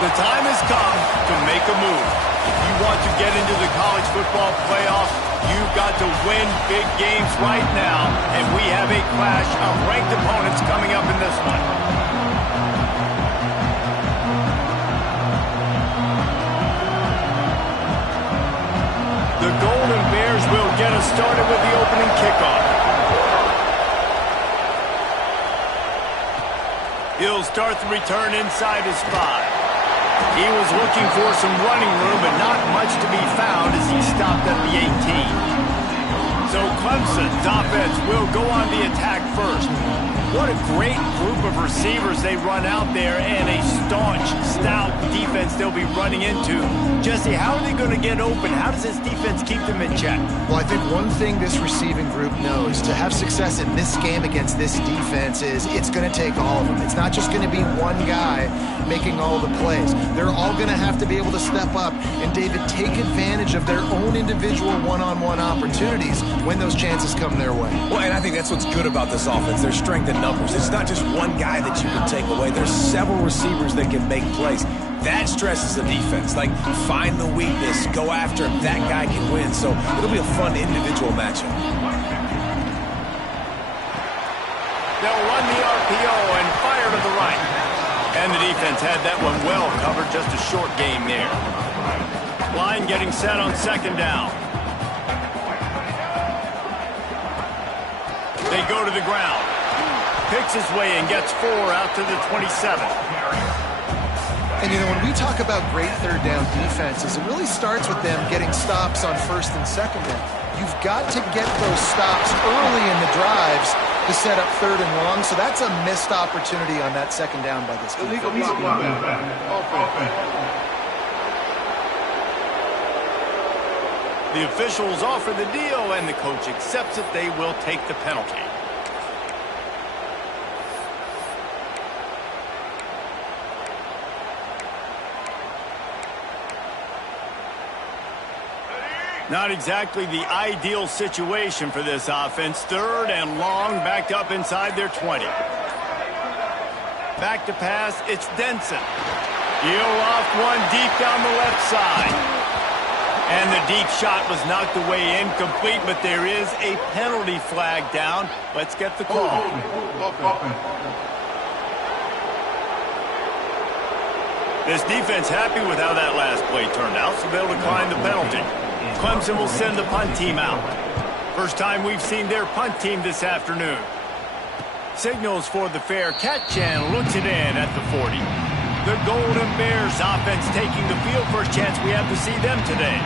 The time has come to make a move. If you want to get into the college football playoffs, you've got to win big games right now, and we have a clash of ranked opponents coming up in this one. The Golden Bears will get us started with the opening kickoff. He'll start the return inside his 5. He was looking for some running room, but not much to be found as he stopped at the 18. So Clemson's offense will go on the attack first. What a great group of receivers they run out there, and a staunch, stout defense they'll be running into. Jesse, how are they going to get open? How does this defense keep them in check? Well, I think one thing this receiving group knows to have success in this game against this defense is it's going to take all of them. It's not just going to be one guy making all the plays. They're all going to have to be able to step up and, David, take advantage of their own individual one-on-one opportunities when those chances come their way. Well, and I think that's what's good about this offense. Their strength in numbers. It's not just one guy that you can take away. There's several receivers that can make plays. That stresses the defense. Like, find the weakness, go after him. That guy can win. So it'll be a fun individual matchup. They'll run the RPO and fire to the right. And the defense had that one well covered. Just a short game there. Line getting set on second down. They go to the ground. Picks his way and gets 4 out to the 27. And, you know, when we talk about great third down defenses, it really starts with them getting stops on first and second down. You've got to get those stops early in the drives to set up third and long, so that's a missed opportunity on that second down by this defense. The officials offer the deal, and the coach accepts it. They will take the penalty. Not exactly the ideal situation for this offense. Third and long, backed up inside their 20. Back to pass, it's Denson. He'll loft one deep down the left side. And the deep shot was knocked away incomplete, but there is a penalty flag down. Let's get the call. This defense happy with how that last play turned out, so they'll decline the penalty. Clemson will send the punt team out. First time we've seen their punt team this afternoon. Signals for the fair catch and looks it in at the 40. The Golden Bears offense taking the field. First chance we have to see them today.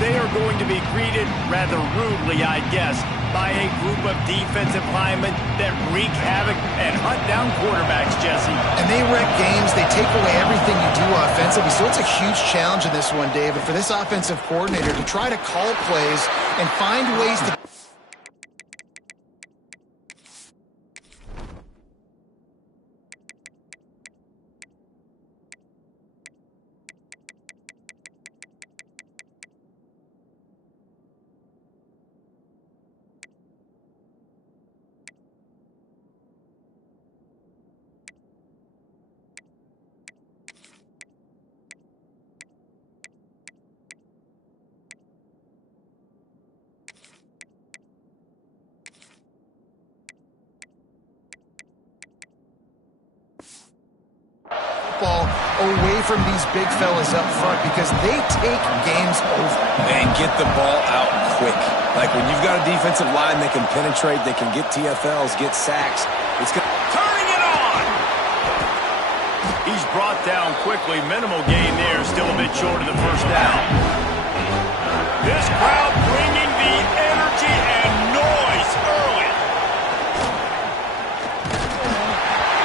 They are going to be greeted rather rudely, I guess, by a group of defensive linemen that wreak havoc and hunt down quarterbacks, Jesse. And they wreck games. They take away everything you do offensively. So it's a huge challenge in this one, David, for this offensive coordinator to try to call plays and find ways to... ball away from these big fellas up front because they take games over. And get the ball out quick. Like when you've got a defensive line that can penetrate, they can get TFLs, get sacks. It's turning it on! He's brought down quickly. Minimal gain there. Still a bit short of the first down. This crowd bringing the energy and noise early.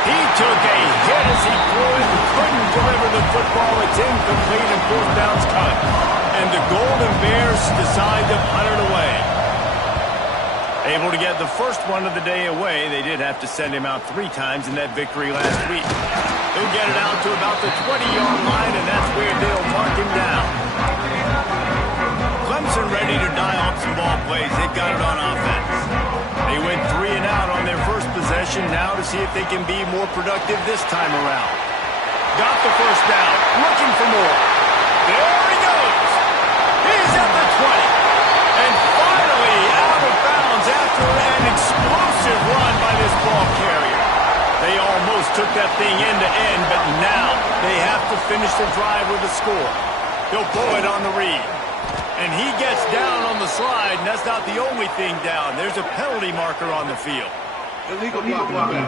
He took a hit as he threw it. Couldn't deliver the football. It's incomplete and fourth down's cut. And the Golden Bears decide to punt it away. Able to get the first one of the day away. They did have to send him out 3 times in that victory last week. He'll get it out to about the 20-yard line, and that's where they'll mark him down. Clemson ready to dial up some ball plays. They've got it on offense. They went 3 and out on their first possession now to see if they can be more productive this time around. Got the first down. Looking for more. There he goes. He's at the 20. And finally out of bounds after an explosive run by this ball carrier. They almost took that thing end to end, but now they have to finish the drive with a score. He'll pull it on the read. And he gets down on the slide, and that's not the only thing down. There's a penalty marker on the field. Illegal blocking.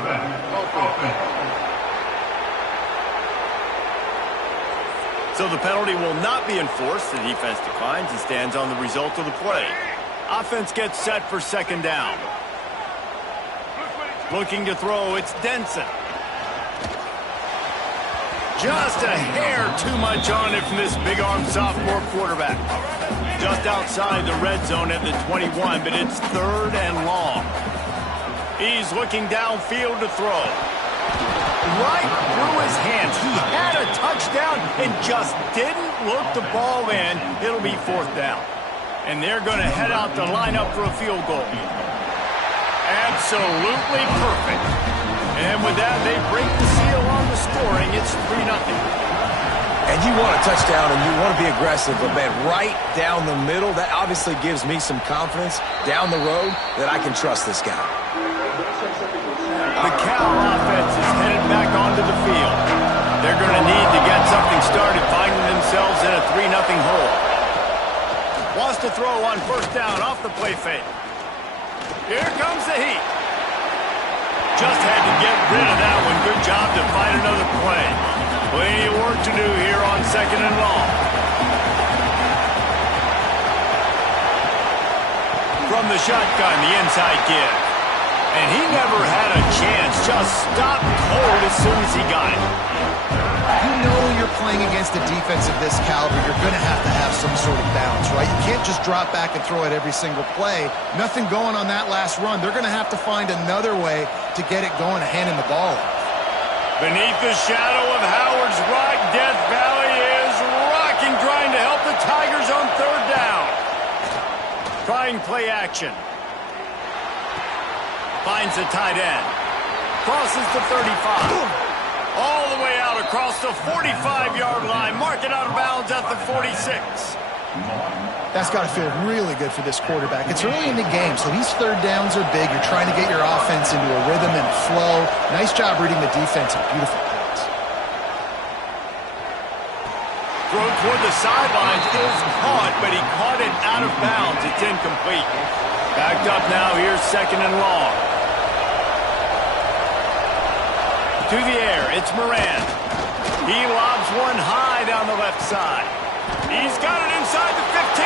So the penalty will not be enforced. The defense declines and stands on the result of the play. Offense gets set for second down. Looking to throw, it's Denson. Just a hair too much on it from this big-armed sophomore quarterback. Just outside the red zone at the 21, but it's third and long. He's looking downfield to throw. Right through his hands. He had a touchdown and just didn't look the ball in. It'll be fourth down. And they're going to head out to line up for a field goal. Absolutely perfect. And with that, they break the seal on the scoring. It's 3-0. And you want a touchdown and you want to be aggressive, but man, right down the middle, that obviously gives me some confidence down the road that I can trust this guy. The Cal offense is headed back onto the field. They're going to need to get something started, finding themselves in a 3-0 hole. Wants to throw on first down off the play fake. Here comes the heat. Just had to get rid of that one. Good job to find another play. Plenty of work to do here on second and long. From the shotgun, the inside give. And he never had a chance. Just stopped cold as soon as he got it. You know you're playing against a defense of this caliber, you're going to have some sort of bounce, right? You can't just drop back and throw it every single play. Nothing going on that last run. They're going to have to find another way to get it going and handing the ball off. Beneath the shadow of Howard's Rock, Death Valley is rocking, trying to help the Tigers on third down. Trying play action. Finds the tight end. Crosses the 35. All the way out across the 45-yard line. Mark it out of bounds at the 46. That's got to feel really good for this quarterback. It's early in the game, so these third downs are big. You're trying to get your offense into a rhythm and flow. Nice job reading the defense and beautiful plays. Throw toward the sidelines is caught, but he caught it out of bounds. It's incomplete. Backed up now. Here's second and long. To the air, it's Moran. He lobs one high down the left side. He's got it inside the 15.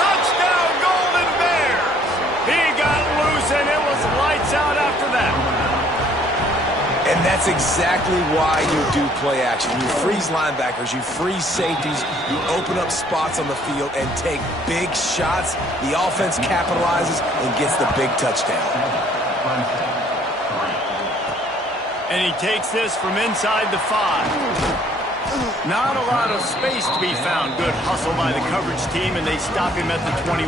Touchdown, Golden Bears! He got loose, and it was lights out after that. And that's exactly why you do play action. You freeze linebackers, you freeze safeties, you open up spots on the field and take big shots. The offense capitalizes and gets the big touchdown. And he takes this from inside the 5. Not a lot of space to be found. Good hustle by the coverage team, and they stop him at the 21.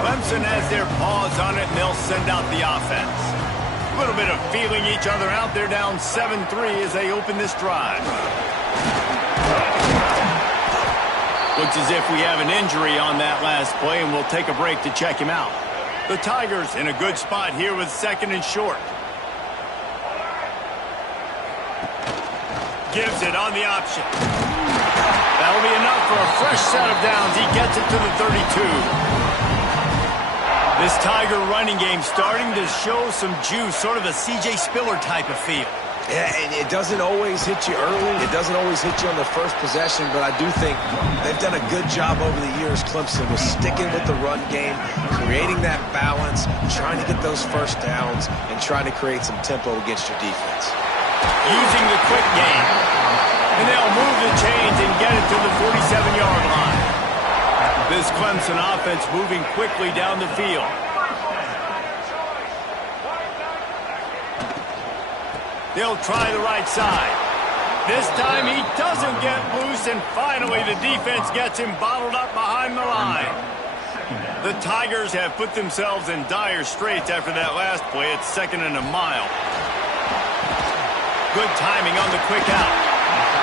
Clemson has their paws on it, and they'll send out the offense. A little bit of feeling each other out. They're down 7-3 as they open this drive. Looks as if we have an injury on that last play, and we'll take a break to check him out. The Tigers in a good spot here with second and short. Gives it on the option. That'll be enough for a fresh set of downs. He gets it to the 32. This Tiger running game starting to show some juice, sort of a C.J. Spiller type of feel. Yeah, and it doesn't always hit you early. It doesn't always hit you on the first possession, but I do think they've done a good job over the years, Clemson, with sticking with the run game, creating that balance, trying to get those first downs, and trying to create some tempo against your defense. Using the quick game. And they'll move the chains and get it to the 47-yard line. This Clemson offense moving quickly down the field. They'll try the right side. This time he doesn't get loose, and finally the defense gets him bottled up behind the line. The Tigers have put themselves in dire straits after that last play. It's second and a mile. Good timing on the quick out.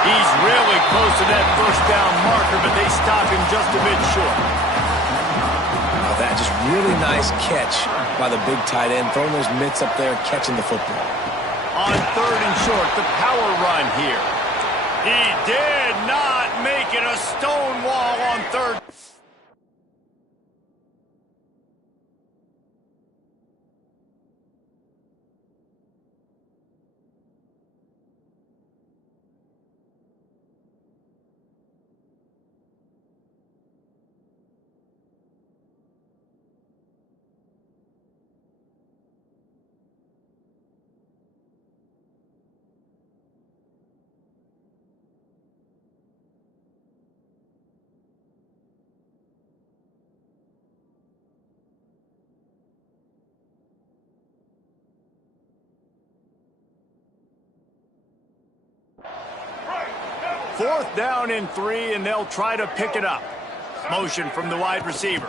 He's really close to that first down marker, but they stop him just a bit short. Now that just really nice catch by the big tight end, throwing those mitts up there, catching the football. On 3rd and short, the power run here. He did not make it a stone wall on 3rd. Fourth down and 3, and they'll try to pick it up. Motion from the wide receiver.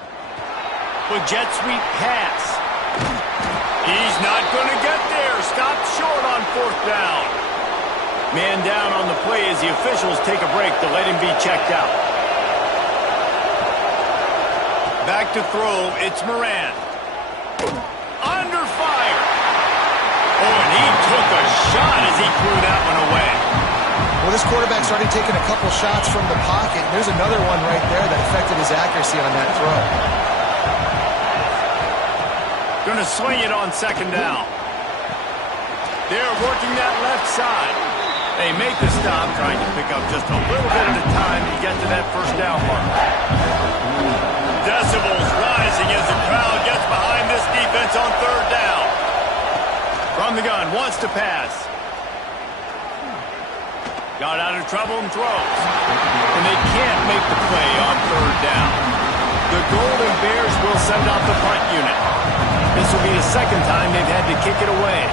With jet sweep pass. He's not going to get there. Stopped short on 4th down. Man down on the play as the officials take a break to let him be checked out. Back to throw, it's Moran. Under fire. Oh, and he took a shot as he threw that one away. Well, this quarterback's already taken a couple shots from the pocket. There's another one right there that affected his accuracy on that throw. Going to swing it on 2nd down. They're working that left side. They make the stop, trying to pick up just a little bit at a time to get to that 1st down mark. Decibels rising as the crowd gets behind this defense on 3rd down. From the gun, wants to pass. Got out of trouble and throws. And they can't make the play on 3rd down. The Golden Bears will send out the punt unit. This will be the 2nd time they've had to kick it away.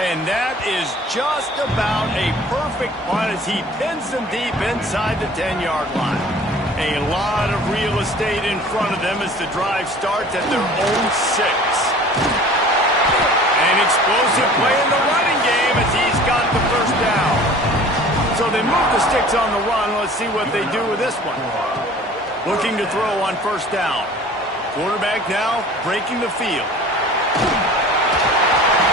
And that is just about a perfect punt as he pins them deep inside the 10-yard line. A lot of real estate in front of them as the drive starts at their own 6. An explosive play in the running game as he's got the 1st down. So they move the sticks on the run. Let's see what they do with this one. Looking to throw on 1st down. Quarterback now breaking the field.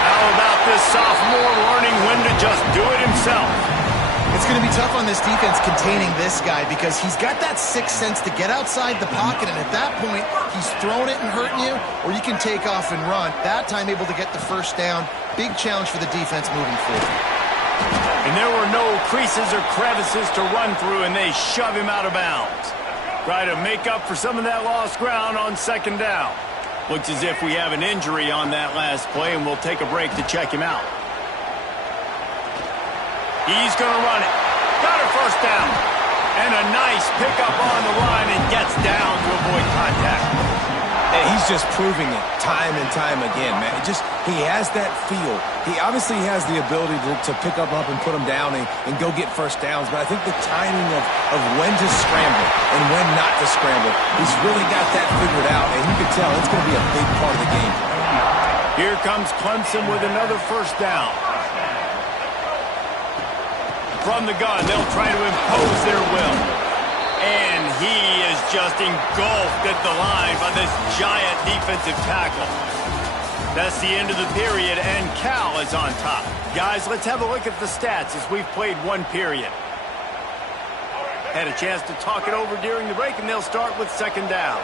How about this sophomore learning when to just do it himself? It's going to be tough on this defense containing this guy because he's got that 6th sense to get outside the pocket, and at that point, he's throwing it and hurting you, or you can take off and run. That time able to get the 1st down. Big challenge for the defense moving forward. And there were no creases or crevices to run through, and they shove him out of bounds. Try to make up for some of that lost ground on 2nd down. Looks as if we have an injury on that last play, and we'll take a break to check him out. He's going to run it. Got a 1st down. And a nice pickup on the line and gets down to avoid contact. And he's just proving it time and time again, man. He has that feel. He obviously has the ability to pick up and put him down and go get 1st downs, but I think the timing of when to scramble and when not to scramble, he's really got that figured out, and you can tell it's going to be a big part of the game. Here comes Clemson with another 1st down. From the gun, they'll try to impose their will. And he is just engulfed at the line by this giant defensive tackle. That's the end of the period, and Cal is on top. Guys, let's have a look at the stats as we've played 1 period. Had a chance to talk it over during the break, and they'll start with 2nd down.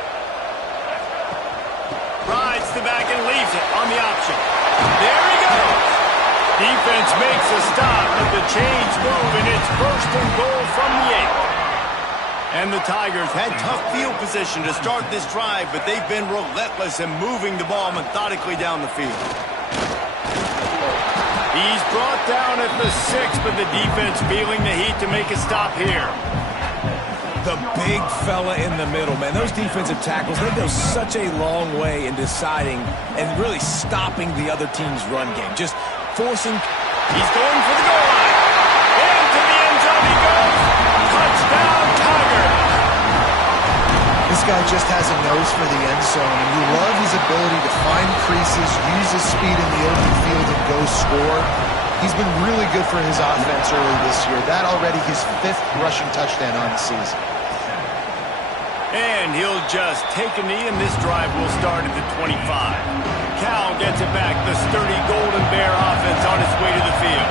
Rides the back and leaves it on the option. There he goes. Defense makes a stop, but the chains move, and it's 1st and goal from the 8. And the Tigers had tough field position to start this drive, but they've been relentless in moving the ball methodically down the field. He's brought down at the 6, but the defense feeling the heat to make a stop here. The big fella in the middle, man. Those defensive tackles, they go such a long way in deciding and really stopping the other team's run game. Just forcing. He's going for the goal line. Into the end zone he goes. Touchdown, Tigers. This guy just has a nose for the end zone, and you love his ability to find creases, use his speed in the open field, and go score. He's been really good for his offense early this year. That already his 5th rushing touchdown on the season. And he'll just take a knee, and this drive will start at the 25. Cal gets it back. The sturdy Golden Bear offense on its way to the field.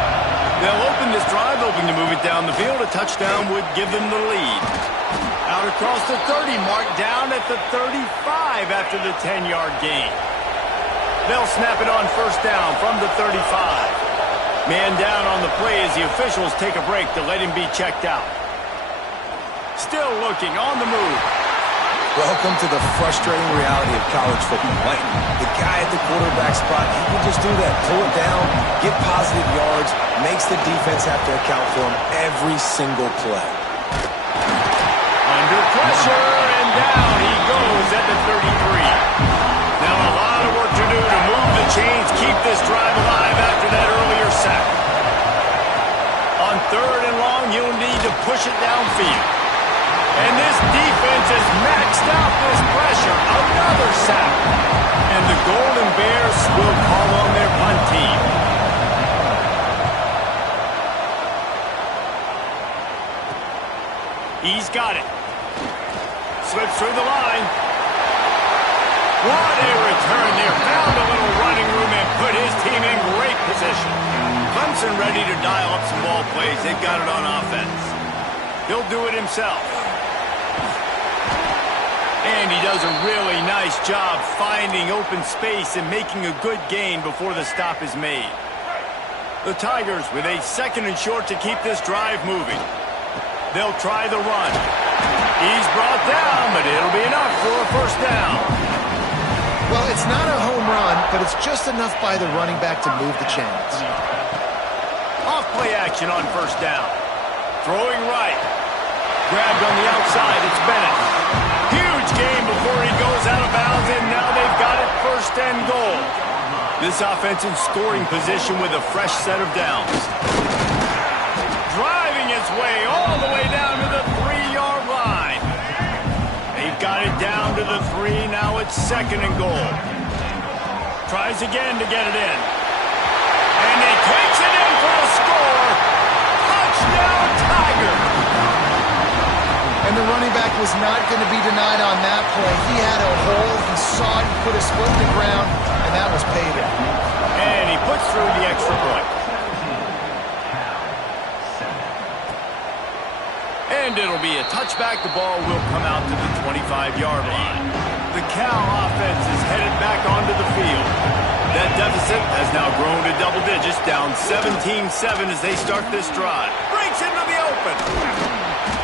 They'll open this drive, hoping to move it down the field. A touchdown would give them the lead. Out across the 30, marked down at the 35 after the 10-yard gain. They'll snap it on first down from the 35. Man down on the play as the officials take a break to let him be checked out. Still looking on the move. Welcome to the frustrating reality of college football. Like, the guy at the quarterback spot, he can just do that. Pull it down, get positive yards, makes the defense have to account for him every single play. Under pressure, and down he goes at the 33. Now a lot of work to do to move the chains, keep this drive alive after that earlier sack. On 3rd and long, you'll need to push it downfield. And this defense has maxed out this pressure. Another sack. And the Golden Bears will call on their punt team. He's got it. Slips through the line. What a return there. Found a little running room and put his team in great position. Clemson ready to dial up some ball plays. They've got it on offense. He'll do it himself. And he does a really nice job finding open space and making a good gain before the stop is made. The Tigers with a 2nd and short to keep this drive moving. They'll try the run. He's brought down, but it'll be enough for a first down. Well, it's not a home run, but it's just enough by the running back to move the chains. Off play action on first down. Throwing right. Grabbed on the outside. It's Bennett. Huge gain before he goes out of bounds, and now they've got it 1st and goal. This offense in scoring position with a fresh set of downs. Driving its way all the way down to the 3-yard line. They've got it down to the 3. Now it's 2nd and goal. Tries again to get it in. And he takes it in for a score. Touchdown, Tiger. And the running back was not going to be denied on that play. He had a hole, he saw it, he put his foot in the ground, and that was payday. And he puts through the extra point. And it'll be a touchback. The ball will come out to the 25-yard line. The Cal offense is headed back onto the field. That deficit has now grown to double digits, down 17-7 as they start this drive. Breaks into the open.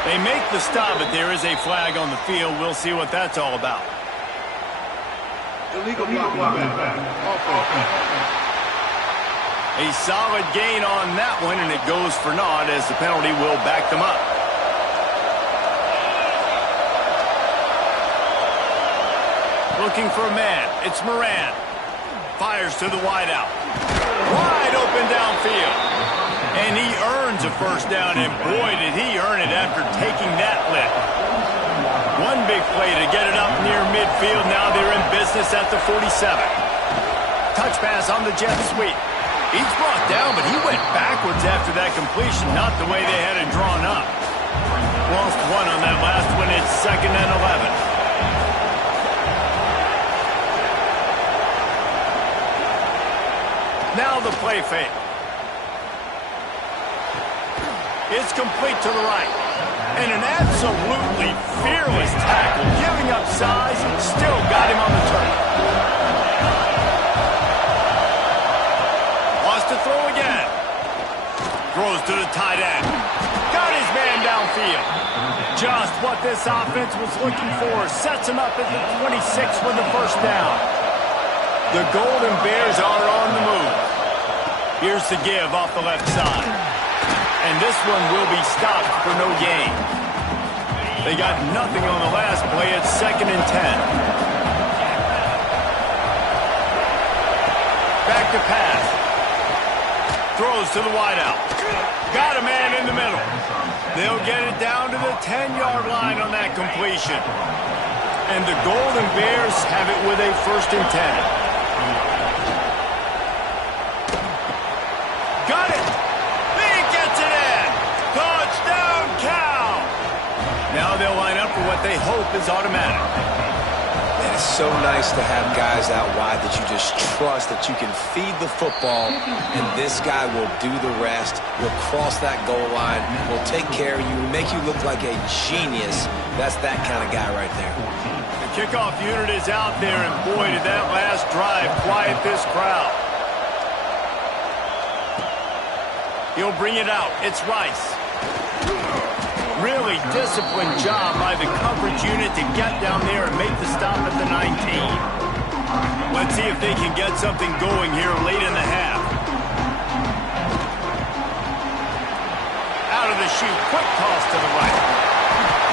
They make the stop, but there is a flag on the field. We'll see what that's all about. Illegal block. A solid gain on that one, and it goes for naught as the penalty will back them up. Looking for a man. It's Moran. Fires to the wideout. Wide open downfield. And he earns a first down, and boy, did he earn it after taking that lift. One big play to get it up near midfield. Now they're in business at the 47. Touch pass on the jet sweep. He's brought down, but he went backwards after that completion, not the way they had it drawn up. Lost one on that last one. It's 2nd and 11. Now the play fake. It's complete to the right. And an absolutely fearless tackle, giving up size, still got him on the turn. Wants to throw again. Throws to the tight end. Got his man downfield. Just what this offense was looking for. Sets him up at the 26 for the first down. The Golden Bears are on the move. Here's the give off the left side. And this one will be stopped for no gain. They got nothing on the last play. It's 2nd and 10. Back to pass. Throws to the wideout. Got a man in the middle. They'll get it down to the 10-yard line on that completion. And the Golden Bears have it with a 1st and 10. Got it! He gets it in! Touchdown, Cal! Now they'll line up for what they hope is automatic. Man, it's so nice to have guys out wide that you just trust that you can feed the football, and this guy will do the rest. Will cross that goal line, will take care of you, make you look like a genius. That's that kind of guy right there. The kickoff unit is out there, and boy, did that last drive quiet this crowd. He'll bring it out. It's Rice. Really disciplined job by the coverage unit to get down there and make the stop at the 19. Let's see if they can get something going here late in the half. Out of the chute, quick toss to the right.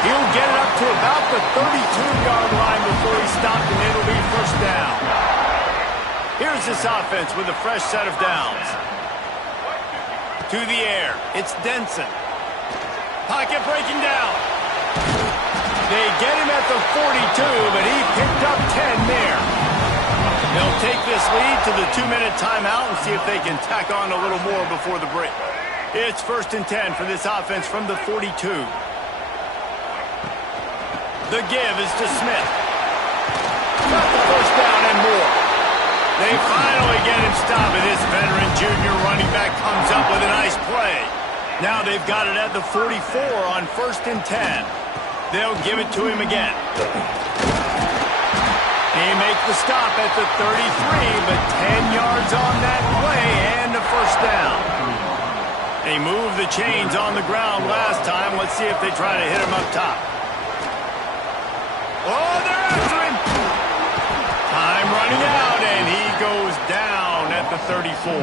He'll get it up to about the 32-yard line before he's stopped, and it'll be 1st down. Here's this offense with a fresh set of downs. To the air, it's Denson. Pocket breaking down. They get him at the 42, but he picked up 10 there. They'll take this lead to the 2-minute timeout and see if they can tack on a little more before the break. It's 1st and 10 for this offense from the 42. The give is to Smith. Got the 1st down and more. They finally get him stopped, and this veteran junior running back comes up with a nice play. Now they've got it at the 44 on 1st and 10. They'll give it to him again. He makes the stop at the 33, but 10 yards on that play and a 1st down. They moved the chains on the ground last time. Let's see if they try to hit him up top. Oh, they're after him. Time running out, and he goes down at the 34.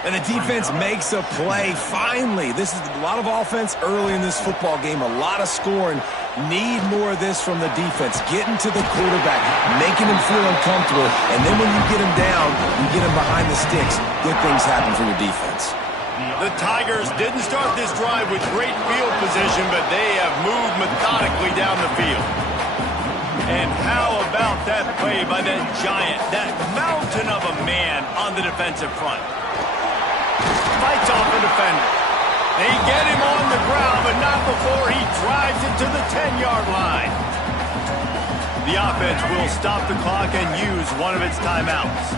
And the defense makes a play, finally. This is a lot of offense early in this football game, a lot of scoring. Need more of this from the defense. Getting to the quarterback, making him feel uncomfortable, and then when you get him down, you get him behind the sticks, good things happen for your defense. The Tigers didn't start this drive with great field position, but they have moved methodically down the field. And how about that play by that giant, that mountain of a man on the defensive front? Fights off a defender. They get him on the ground, but not before he drives it to the 10-yard line. The offense will stop the clock and use one of its timeouts.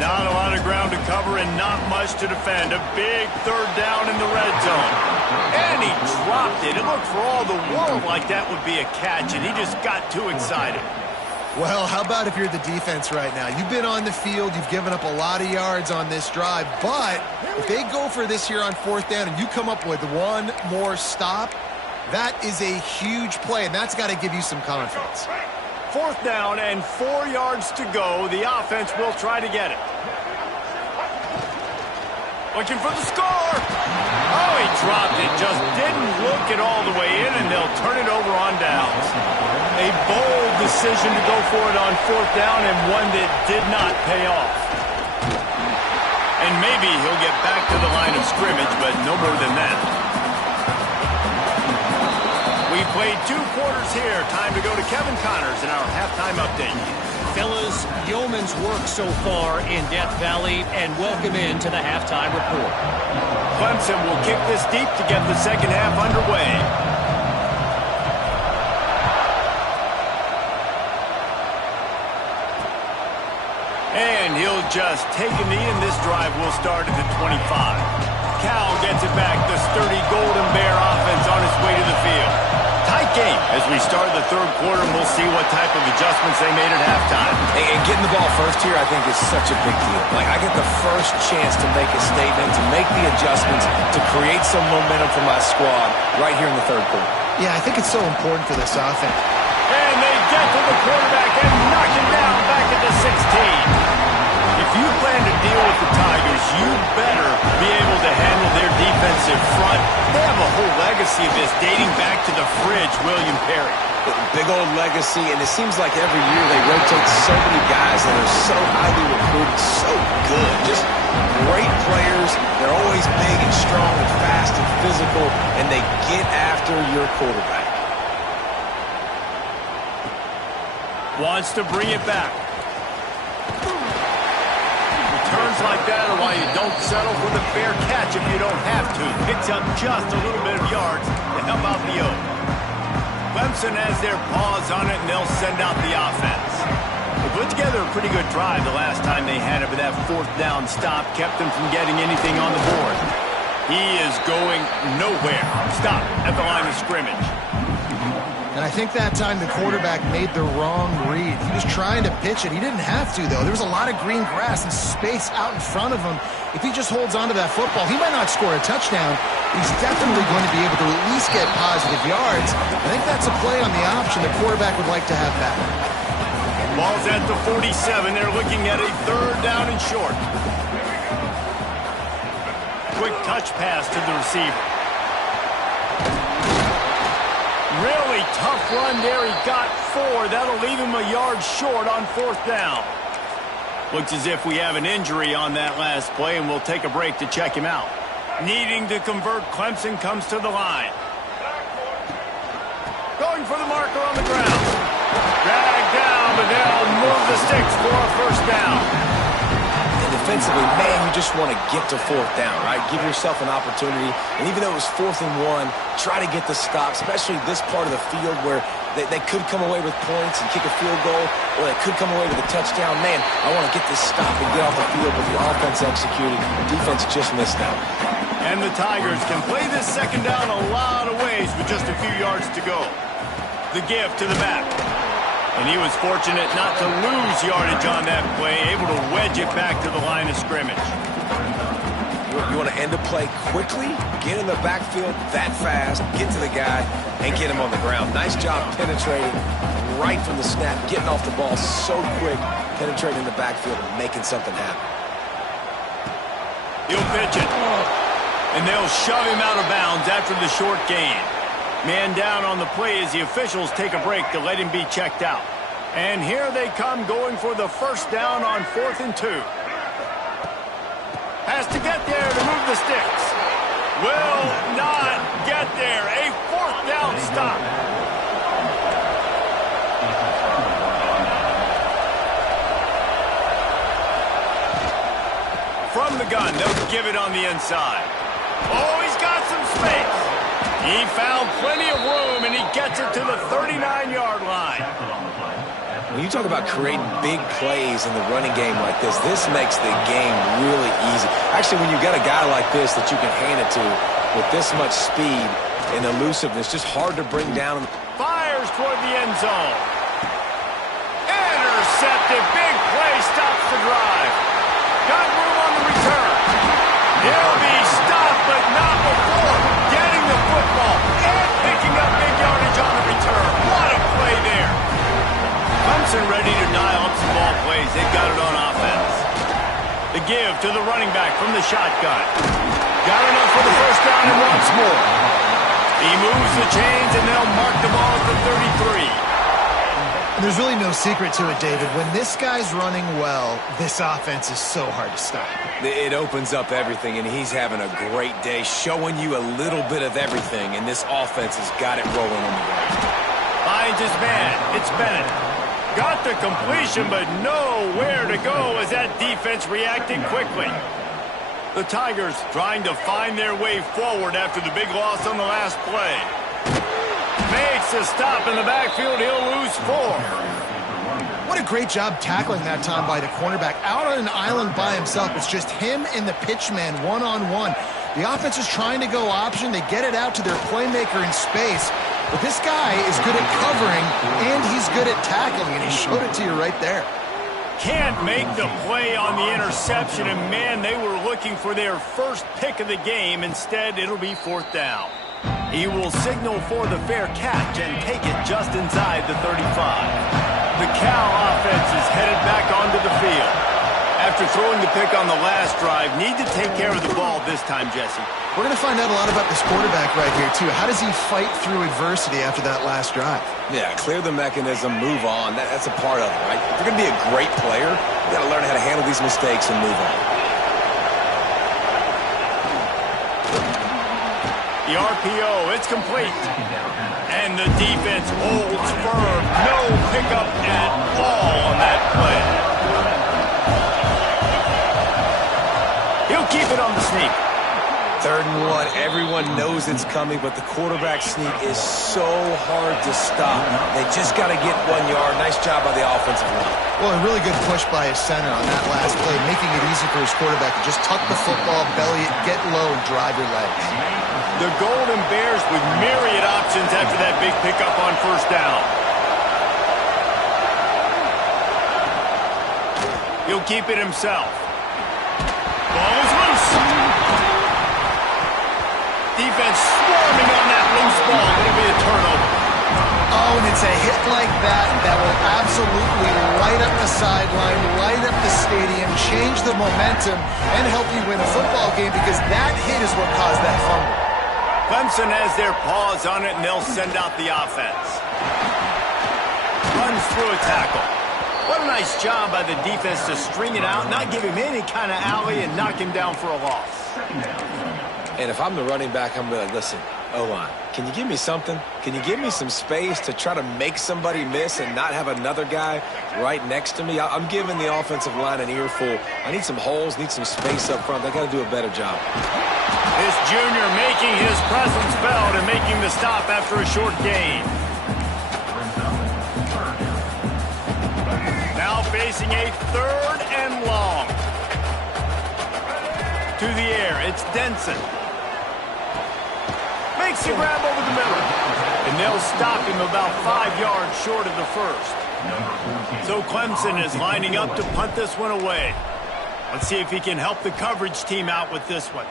Not a lot of ground to cover and not much to defend. A big 3rd down in the red zone. And he dropped it. It looked for all the world like that would be a catch, and he just got too excited. Well, how about if you're the defense right now? You've been on the field, you've given up a lot of yards on this drive, but if they go for this here on 4th down and you come up with one more stop, that is a huge play, and that's got to give you some confidence. 4th down and 4 yards to go. The offense will try to get it. Looking for the score. Oh, he dropped it. Just didn't look it all the way in, and they'll turn it over on downs. A bold decision to go for it on 4th down, and one that did not pay off. And maybe he'll get back to the line of scrimmage, but no more than that. We played 2 quarters here. Time to go to Kevin Connors in our halftime update. Fellas, yeoman's work so far in Death Valley, and welcome into the halftime report. Clemson will kick this deep to get the second half underway. And he'll just take a knee, and this drive will start at the 25. Cal gets it back. The sturdy Golden Bear offense on its way to the field. Tight game as we start the 3rd quarter, and we'll see what type of adjustments they made at halftime. And getting the ball first here, I think, is such a big deal. Like, I get the first chance to make a statement, to make the adjustments, to create some momentum for my squad right here in the 3rd quarter. Yeah, I think it's so important for this offense. And they get to the quarterback and knock him down back at the 16. If you plan to deal with the Tigers, you better be able to handle their defensive front. They have a whole legacy of this dating back to the fridge, William Perry. Big old legacy, and it seems like every year they rotate so many guys that are so highly recruited, so good. Just great players. They're always big and strong and fast and physical, and they get after your quarterback. Wants to bring it back. Returns like that are why you don't settle for the fair catch if you don't have to. Picks up just a little bit of yards to help out the Oak. Clemson has their paws on it, and they'll send out the offense. They put together a pretty good drive the last time they had it, but that fourth down stop kept them from getting anything on the board. He is going nowhere. Stop at the line of scrimmage. And I think that time the quarterback made the wrong read. He was trying to pitch it. He didn't have to, though. There was a lot of green grass and space out in front of him. If he just holds on to that football, he might not score a touchdown. He's definitely going to be able to at least get positive yards. I think that's a play on the option the quarterback would like to have back. Ball's at the 47. They're looking at a third down and short. Quick touch pass to the receiver. Really tough run there. He got 4. That'll leave him a yard short on fourth down. Looks as if we have an injury on that last play, and we'll take a break to check him out. Needing to convert, Clemson comes to the line. Going for the marker on the ground. Dragged down, but they'll move the sticks for a first down. Defensively, man, you just want to get to fourth down, right? Give yourself an opportunity. And even though it was 4th and 1, try to get the stop, especially this part of the field where they could come away with points and kick a field goal, or they could come away with a touchdown. Man, I want to get this stop and get off the field, but the offense executed. The defense just missed out. And the Tigers can play this second down a lot of ways with just a few yards to go. The give to the back. And he was fortunate not to lose yardage on that play, able to wedge it back to the line of scrimmage. You want to end the play quickly, get in the backfield that fast, get to the guy, and get him on the ground. Nice job penetrating right from the snap, getting off the ball so quick, penetrating the backfield and making something happen. He'll pitch it. And they'll shove him out of bounds after the short gain. Man down on the play as the officials take a break to let him be checked out. And here they come going for the first down on 4th and 2. Has to get there to move the sticks. Will not get there. A 4th down stop. From the gun, they'll give it on the inside. Oh, he's got some space. He found plenty of room, and he gets it to the 39-yard line. When you talk about creating big plays in the running game like this makes the game really easy. Actually, when you've got a guy like this that you can hand it to with this much speed and elusiveness, just hard to bring down. Fires toward the end zone. Intercepted. Big play stops the drive. Got room on the return. He'll be stopped, but not before getting the football and picking up big yardage on the return. What a play there. Clemson ready to dial up some ball plays. They've got it on offense. The give to the running back from the shotgun. Got enough for the first down and wants more. He moves the chains, and they'll mark the ball at the 33. And there's really no secret to it, David. When this guy's running well, this offense is so hard to stop. It opens up everything, and he's having a great day, showing you a little bit of everything, and this offense has got it rolling on the ground. Finds his man. It's Bennett. Got the completion, but nowhere to go as that defense reacted quickly. The Tigers trying to find their way forward after the big loss on the last play. Makes a stop in the backfield. He'll lose 4. What a great job tackling that time by the cornerback. Out on an island by himself. It's just him and the pitchman one-on-one. The offense is trying to go option. They get it out to their playmaker in space. But this guy is good at covering, and he's good at tackling, and he showed it to you right there. Can't make the play on the interception, and man, they were looking for their first pick of the game. Instead, it'll be 4th down. He will signal for the fair catch and take it just inside the 35. The Cal offense is headed back onto the field. After throwing the pick on the last drive, need to take care of the ball this time, Jesse. We're going to find out a lot about this quarterback right here, too. How does he fight through adversity after that last drive? Yeah, clear the mechanism, move on. That's a part of it, right? If you're going to be a great player, you got to learn how to handle these mistakes and move on. The RPO, it's complete. And the defense holds firm. No pickup at sneak. 3rd and 1, everyone knows it's coming, but the quarterback sneak is so hard to stop. They just got to get 1 yard. Nice job by the offensive line. Well, a really good push by his center on that last play, making it easy for his quarterback to just tuck the football, belly it, get low, and drive your legs. The Golden Bears with myriad options after that big pickup on 1st down. He'll keep it himself. Ball is loose. Defense swarming on that loose ball. It'll be a turnover. Oh, and it's a hit like that that will absolutely light up the sideline, light up the stadium, change the momentum, and help you win a football game because that hit is what caused that fumble. Clemson has their paws on it, and they'll send out the offense. Runs through a tackle. What a nice job by the defense to string it out, not give him any kind of alley, and knock him down for a loss. And if I'm the running back, I'm going to be like, listen, O-line, can you give me something? Can you give me some space to try to make somebody miss and not have another guy right next to me? I'm giving the offensive line an earful. I need some holes, need some space up front. They got to do a better job. This junior making his presence felt and making the stop after a short gain. Now facing a 3rd and long. To the air, it's Denson. Makes the grab over the middle. And they'll stop him about 5 yards short of the 1st. So Clemson is lining up to punt this one away. Let's see if he can help the coverage team out with this one.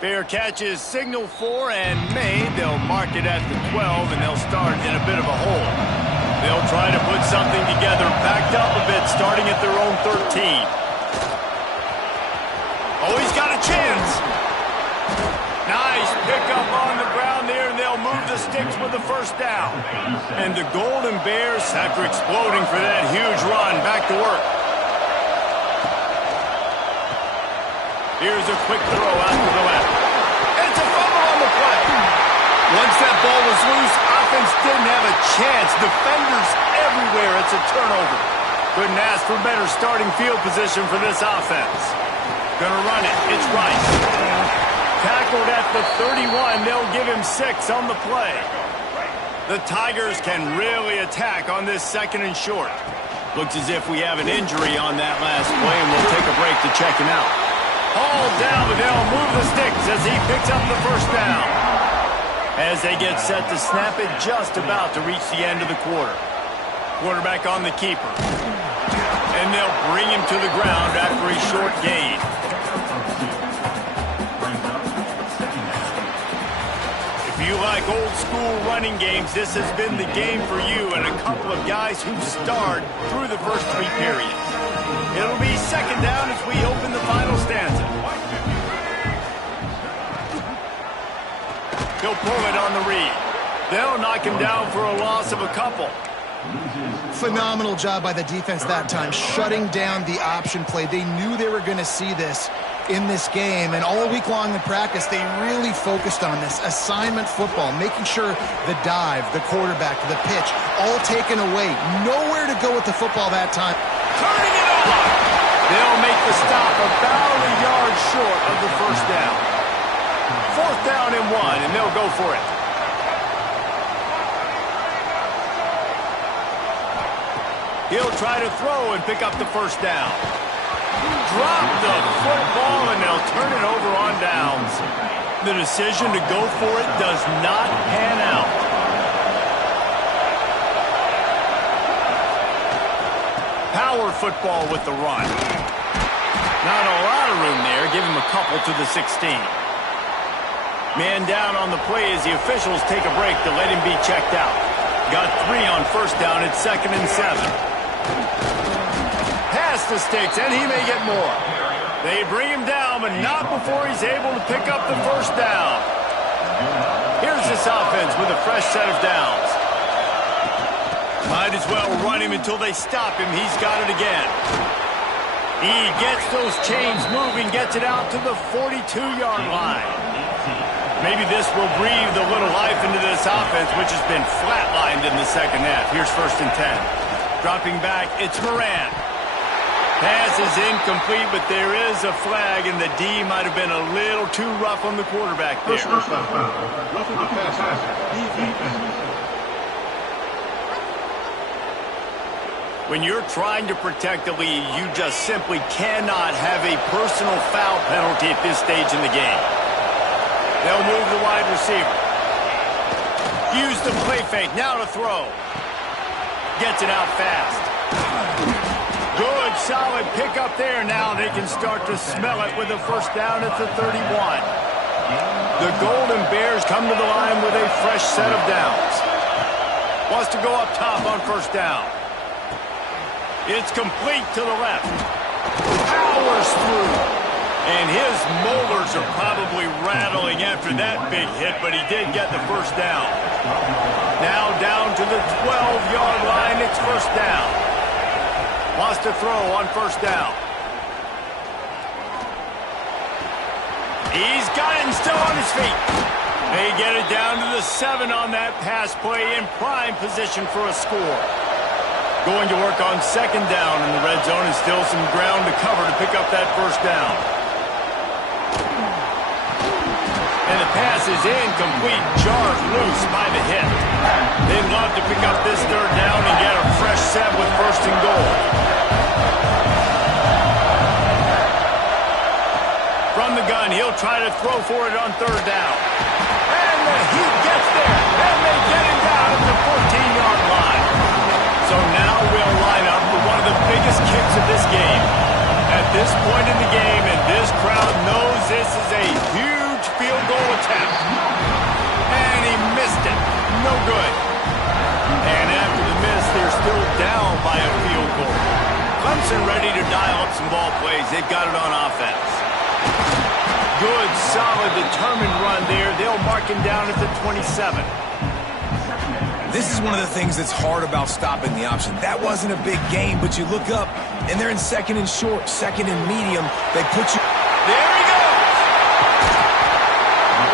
Fair catch is signaled for and made. They'll mark it at the 12, and they'll start in a bit of a hole. They'll try to put something together, backed up a bit, starting at their own 13. Oh, he's got a chance. Nice pickup on the ground there, and they'll move the sticks with the 1st down. And the Golden Bears, after exploding for that huge run, back to work. Here's a quick throw out to the left. And it's a fumble on the play. Once that ball was loose, offense didn't have a chance. Defenders everywhere. It's a turnover. Couldn't ask for better starting field position for this offense. Gonna run it. It's Rice. Tackled at the 31. They'll give him 6 on the play. The Tigers can really attack on this 2nd and short. Looks as if we have an injury on that last play, and we'll take a break to check him out. Hauled down, but they'll move the sticks as he picks up the 1st down. As they get set to snap it, just about to reach the end of the quarter. Quarterback on the keeper. And they'll bring him to the ground after a short gain. If you like old school running games, this has been the game for you and a couple of guys who starred through the first 3 periods. It'll be 2nd down as we open the final stanza. He'll pull it on the read. They'll knock him down for a loss of a couple. Phenomenal job by the defense that time, shutting down the option play. They knew they were going to see this in this game, and all week long in practice, they really focused on this assignment football, making sure the dive, the quarterback, the pitch, all taken away. Nowhere to go with the football that time. Turning it on! They'll make the stop about a yard short of the 1st down. 4th down and 1, and they'll go for it. He'll try to throw and pick up the 1st down. Drop the football, and they'll turn it over on downs. The decision to go for it does not pan out. Power football with the run. Not a lot of room there. Give him a couple to the 16. Man down on the play as the officials take a break to let him be checked out. Got 3 on 1st down. It's 2nd and 7. Past the sticks, and he may get more. They bring him down, but not before he's able to pick up the 1st down. Here's this offense with a fresh set of downs. Might as well run him until they stop him. He's got it again. He gets those chains moving, gets it out to the 42-yard line. Maybe this will breathe a little life into this offense, which has been flatlined in the 2nd half. Here's 1st and 10. Dropping back, it's Moran. Pass is incomplete, but there is a flag, and the D might have been a little too rough on the quarterback there. First down, roughing the passer. Defense. When you're trying to protect the lead, you just simply cannot have a personal foul penalty at this stage in the game. They'll move the wide receiver. Use the play fake. Now to throw. Gets it out fast. Good, solid pickup there. Now they can start to smell it with a first down at the 31. The Golden Bears come to the line with a fresh set of downs. Wants to go up top on first down. It's complete to the left. Powers through. And his molars are probably rattling after that big hit, but he did get the first down. Now down to the 12-yard line. It's first down. Wants to throw on first down. He's got it and still on his feet. They get it down to the 7 on that pass play in prime position for a score. Going to work on second down in the red zone and still some ground to cover to pick up that first down. And the pass is incomplete, jarred loose by the hit. They'd love to pick up this third down and get a fresh set with first and goal. From the gun, he'll try to throw for it on third down. And the Heat gets there, and they get him down at the 14-yard line. So now we'll line up for one of the biggest kicks of this game. At this point in the game, and this crowd knows this is a huge field goal attempt. And he missed it. No good. And after the miss, they're still down by a field goal. Clemson ready to dial up some ball plays. They've got it on offense. Good, solid, determined run there. They'll mark him down at the 27. This is one of the things that's hard about stopping the option. That wasn't a big gain, but you look up, and they're in second and short, second and medium. They put you... There he goes!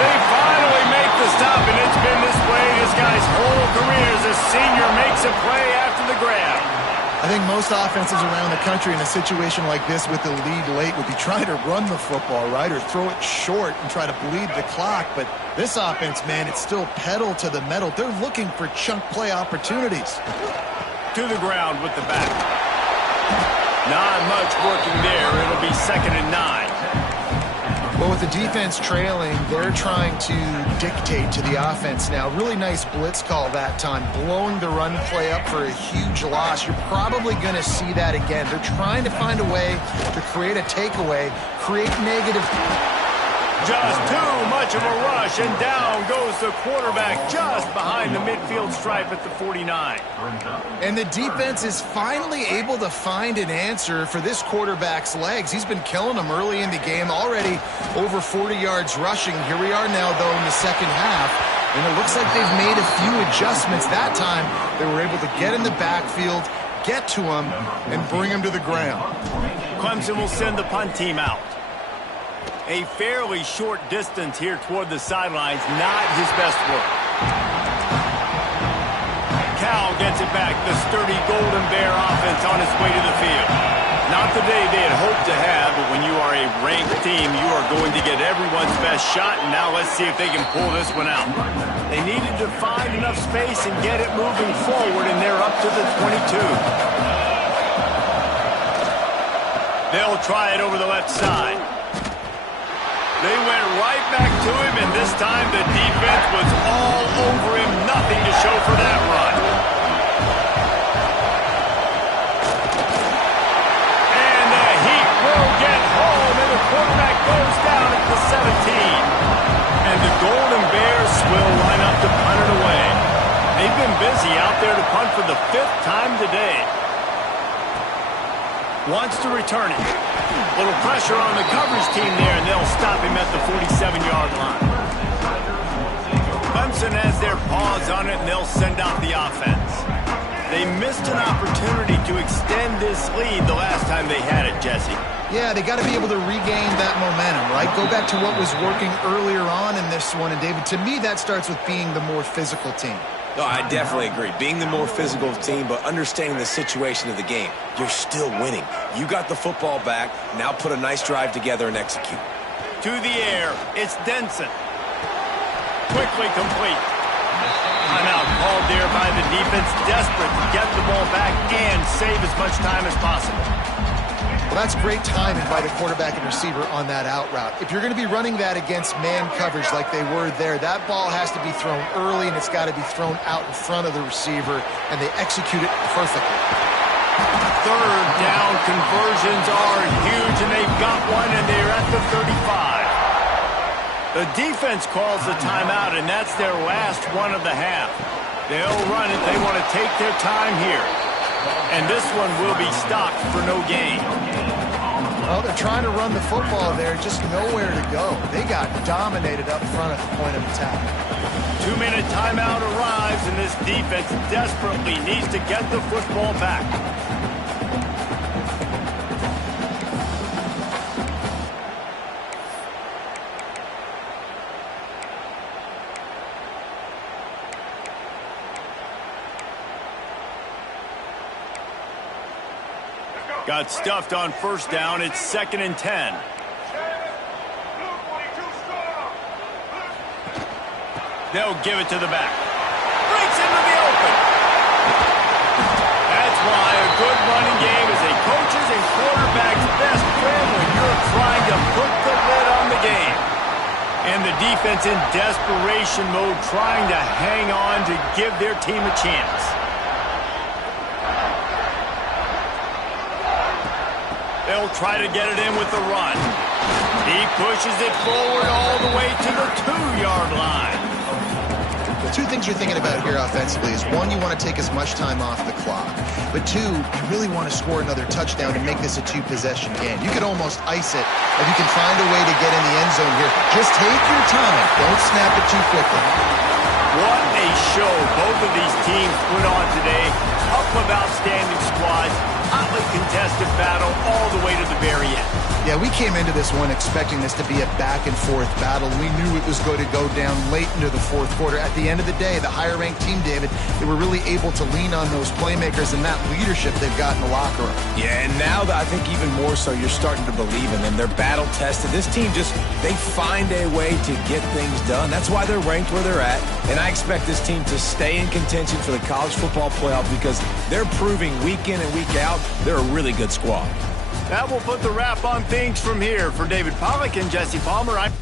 They finally make the stop, and it's been this way this guy's whole career as a senior makes a play after the grab. I think most offenses around the country in a situation like this with the lead late would be trying to run the football, right, or throw it short and try to bleed the clock. But this offense, man, it's still pedal to the metal. They're looking for chunk play opportunities. To the ground with the back. Not much working there. It'll be second and 9. Well, with the defense trailing, they're trying to dictate to the offense now. Really nice blitz call that time, blowing the run play up for a huge loss. You're probably going to see that again. They're trying to find a way to create a takeaway, create negative. Just too much of a rush, and down goes the quarterback just behind the midfield stripe at the 49. And the defense is finally able to find an answer for this quarterback's legs. He's been killing them early in the game, already over 40 yards rushing. Here we are now, though, in the second half, and it looks like they've made a few adjustments. That time, they were able to get in the backfield, get to him, and bring him to the ground. Clemson will send the punt team out. A fairly short distance here toward the sidelines, not his best work. Cal gets it back, the sturdy Golden Bear offense on its way to the field. Not the day they had hoped to have, but when you are a ranked team, you are going to get everyone's best shot, and now let's see if they can pull this one out. They needed to find enough space and get it moving forward, and they're up to the 22. They'll try it over the left side. They went right back to him, and this time the defense was all over him. Nothing to show for that run. And the Heat will get home, and the quarterback goes down at the 17. And the Golden Bears will line up to punt it away. They've been busy out there to punt for the 5th time today. Wants to return it. Little pressure on the coverage team there, and they'll stop him at the 47-yard line. Clemson has their paws on it, and they'll send out the offense. They missed an opportunity to extend this lead the last time they had it, Jesse. Yeah, they got to be able to regain that momentum, right? Go back to what was working earlier on in this one. And, David, to me, that starts with being the more physical team. No, I definitely agree. Being the more physical team, but understanding the situation of the game, you're still winning. You got the football back. Now put a nice drive together and execute. To the air, it's Denson. Quickly complete. Timeout called there by the defense, desperate to get the ball back and save as much time as possible. Well, that's great timing by the quarterback and receiver on that out route. If you're going to be running that against man coverage like they were there, that ball has to be thrown early and it's got to be thrown out in front of the receiver, and they execute it perfectly. Third down conversions are huge, and they've got one, and they're at the 35. The defense calls the timeout, and that's their last one of the half. They'll run it. They want to take their time here. And this one will be stopped for no gain. Well, they're trying to run the football there, just nowhere to go. They got dominated up front at the point of attack. 2-minute timeout arrives, and this defense desperately needs to get the football back. Got stuffed on first down. It's 2nd and 10. They'll give it to the back. Breaks into the open. That's why a good running game is a coach's and quarterback's best friend when you're trying to put the lid on the game. And the defense in desperation mode, trying to hang on to give their team a chance. They'll try to get it in with the run. He pushes it forward all the way to the 2-yard line. The two things you're thinking about here offensively is, one, you want to take as much time off the clock. But two, you really want to score another touchdown and make this a 2-possession game. You could almost ice it if you can find a way to get in the end zone here. Just take your time. Don't snap it too quickly. What a show both of these teams put on today. Couple of outstanding squads. Hotly contested battle all the way to the very end. Yeah, we came into this one expecting this to be a back-and-forth battle. We knew it was going to go down late into the fourth quarter. At the end of the day, the higher-ranked team, David, they were really able to lean on those playmakers and that leadership they've got in the locker room. Yeah, and now I think even more so, you're starting to believe in them. They're battle-tested. This team they find a way to get things done. That's why they're ranked where they're at. And I expect this team to stay in contention for the college football playoff because they're proving week in and week out they're a really good squad. That will put the wrap on things from here. For David Pollack and Jesse Palmer, I'm